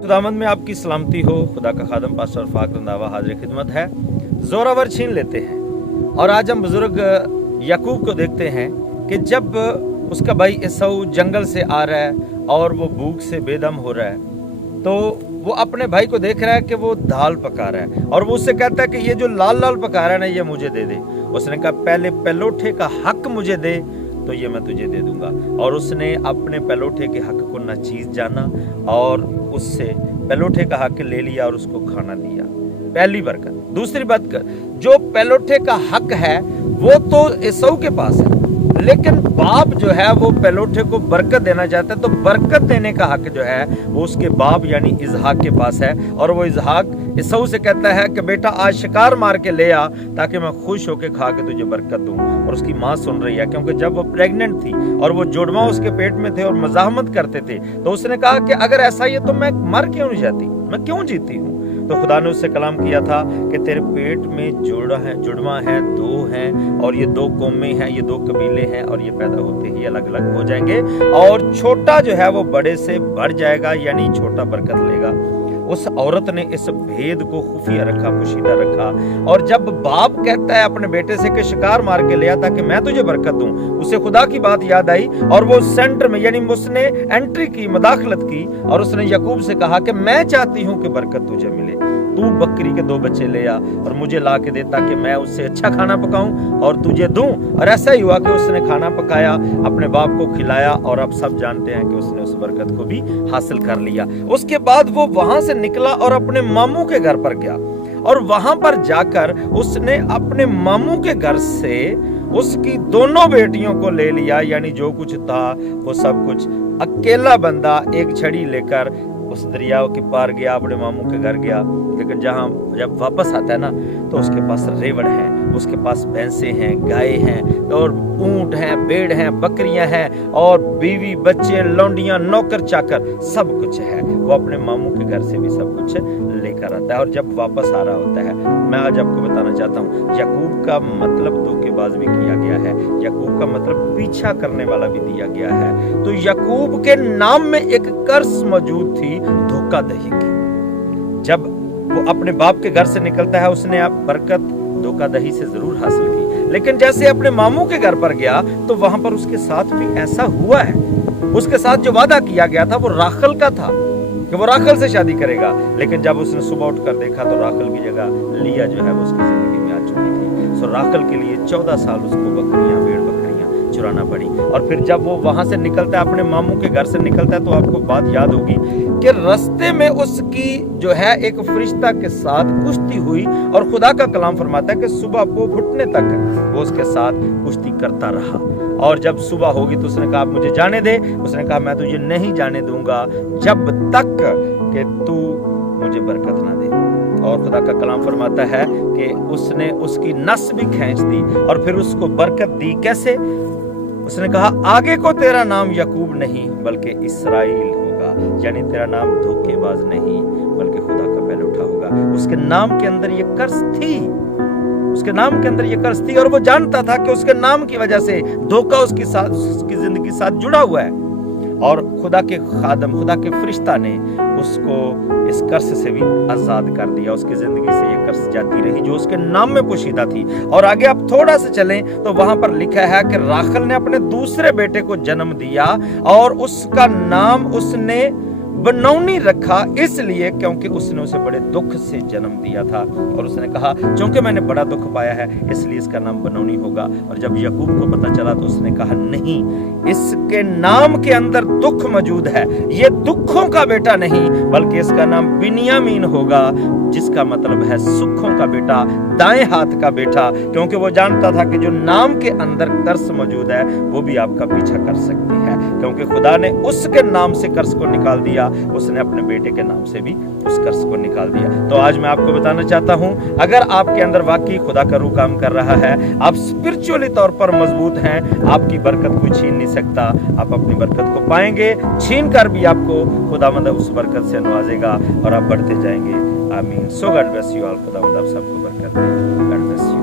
खुदावंद में आपकी सलामती हो। खुदा का खादम पास्टर फाक रंधावा हाजिर खिदमत है। जोरावर छीन लेते हैं। और आज हम बुजुर्ग याकूब को देखते हैं कि जब उसका भाई एसाऊ जंगल से आ रहा है और वो भूख से बेदम हो रहा है, तो वो अपने भाई को देख रहा है कि वो दाल पका रहा है और वो उससे कहता है कि ये जो लाल लाल पका रहा है ना, ये मुझे दे दे। उसने कहा पहले पलोठे का हक मुझे दे तो ये मैं तुझे दे दूंगा। और उसने अपने पलोठे के हक को नाचीज जाना और उससे पलोठे का हक ले लिया और उसको खाना दिया। पहली बरकत। दूसरी बात कर, जो पलोठे का हक है वो तो एसाऊ के पास है, लेकिन बाप जो है वो पलोठे को बरकत देना चाहता है, तो बरकत देने का हक जो है वो उसके बाप यानी इसहाक के पास है। और वो इसहाक एसाऊ से कहता है कि बेटा आज शिकार मार के ले आ ताकि मैं खुश होके खा के तुझे बरकत दूं। और उसकी माँ सुन रही है, क्योंकि जब वो प्रेग्नेंट थी और वो जुड़वा उसके पेट में थे और मजाहमत करते थे, तो उसने कहा कि अगर ऐसा ही है तो मैं मर क्यों नहीं जाती, मैं क्यों जीती हूँ। तो खुदा ने उससे कलाम किया था कि तेरे पेट में जुड़वा है, दो हैं और ये दो कौमें हैं, ये दो कबीले हैं और ये पैदा होते ही अलग अलग हो जाएंगे और छोटा जो है वो बड़े से बढ़ जाएगा, यानी छोटा बरकत लेगा। उस औरत ने इस भेद को खुफिया रखा, पोशीदा रखा। और जब बाप कहता है अपने बेटे से कि शिकार मार के ले आ ताकि मैं तुझे बरकत दूं, उसे खुदा की बात याद आई और वो सेंटर में यानी उसने एंट्री की, मदाखलत की और उसने याकूब से कहा कि मैं चाहती हूं कि बरकत तुझे मिले, तू बकरी के 2 बच्चे ले आ और मुझे ला के दे ताकि मैं उससे अच्छा खाना पकाऊं और तुझे दूं। और ऐसा ही हुआ कि उसने खाना पकाया, अपने बाप को खिलाया और अब सब जानते हैं कि उसने उस बरकत को भी हासिल कर लिया। उसके बाद वो वहां से निकला और अपने मामू के घर पर गया और वहां पर जाकर उसने अपने मामू के घर से उसकी दोनों बेटियों को ले लिया, यानी जो कुछ था वो सब कुछ। अकेला बंदा एक छड़ी लेकर उस दरिया के पार गया, अपने मामू के घर गया, लेकिन जब वापस आता है ना तो उसके पास रेवड़ है, उसके पास भैंसे हैं, गाय हैं और ऊंट हैं, भेड़ हैं, बकरियां हैं और बीवी बच्चे लौंडियां नौकर चाकर सब कुछ है। वो अपने मामू के घर से भी सब कुछ लेकर आता है और जब वापस आ रहा होता है, मैं आज आपको बताना चाहता हूँ याकूब का मतलब धोखेबाज भी किया गया है, याकूब का मतलब पीछा करने वाला भी दिया गया है। तो याकूब के नाम में एक कर्ज मौजूद थी, धोखाधड़ी की। जब वो अपने बाप के घर से निकलता है, उसने आप बरकत धोखाधड़ी से जरूर हासिल की, लेकिन जैसे अपने मामू के घर पर गया तो वहां पर उसके साथ भी ऐसा हुआ है। उसके साथ जो वादा किया गया था वो राखल का था कि वो राखल से शादी करेगा, लेकिन जब उसने सुबह उठकर देखा तो राखल की जगह लिया जो है वो उसकी जिंदगी में आ चुकी थी। सो राखल के लिए 14 साल उसको बकरियां, भेड़ बकरियां चुराना पड़ी। और फिर जब वो वहां से निकलता है, अपने मामू के घर से निकलता है, तो आपको बात याद होगी कि रास्ते में उसकी जो है एक फरिश्ता के साथ कुश्ती हुई और खुदा का कलाम फरमाता है कि सुबह वो फुटने तक वो उसके साथ कुश्ती करता रहा। और जब सुबह होगी तो उसने कहा मुझे जाने दे। उसने कहा मैं तुझे नहीं जाने दूंगा जब तक कि तू मुझे बरकत ना दे। और खुदा का कलाम फरमाता है कि उसने उसकी नस भी खींच दी और फिर उसको बरकत दी। कैसे? उसने कहा आगे को तेरा नाम याकूब नहीं बल्कि इसराइल होगा, यानी तेरा नाम धोखेबाज नहीं बल्कि खुदा का पहलौठा होगा। उसके नाम के अंदर ये कर्ज थी, उसके नाम के अंदर ये कर्ज थी और वो जानता था कि उसके नाम की वजह से धोखा उसकी जिंदगी साथ जुड़ा हुआ है। और खुदा के खादम, खुदा के फरिश्ता ने उसको इस कर्ज से भी आजाद कर दिया। उसकी जिंदगी से ये कर्ज जाती रही जो उसके नाम में पोशीदा थी। और आगे आप थोड़ा सा चलें तो वहां पर लिखा है कि राखल ने अपने दूसरे बेटे को जन्म दिया और उसका नाम उसने बनौनी रखा, इसलिए क्योंकि उसने उसे बड़े दुख से जन्म दिया था। और उसने कहा क्योंकि मैंने बड़ा दुख पाया है इसलिए इसका नाम बनौनी होगा। और जब याकूब को पता चला तो उसने कहा नहीं, इसके नाम के अंदर दुख मौजूद है, ये दुखों का बेटा नहीं बल्कि इसका नाम बिन्यामीन होगा, जिसका मतलब है सुखों का बेटा, दाएं हाथ का बेटा। क्योंकि वो जानता था कि जो नाम के अंदर कर्ज मौजूद है वो भी आपका पीछा कर सकती है, क्योंकि खुदा ने उसके नाम से कर्ज को निकाल दिया, उसने अपने बेटे के नाम से भी उस कर्ज को निकाल दिया। तो आज मैं आपको बताना चाहता हूं, अगर आपके अंदर वाकई खुदा का रूह काम कर रहा है, आप स्पिरिचुअली तौर पर मजबूत हैं, आपकी बरकत कोई छीन नहीं सकता। आप अपनी बरकत को पाएंगे, छीन कर भी आपको खुदावंद उस बरकत से नवाजेगा और आप बढ़ते जाएंगे। आमीन। सो गॉड ब्लेस यू ऑल। खुदावंद आप सबको बरकत दे। God bless you.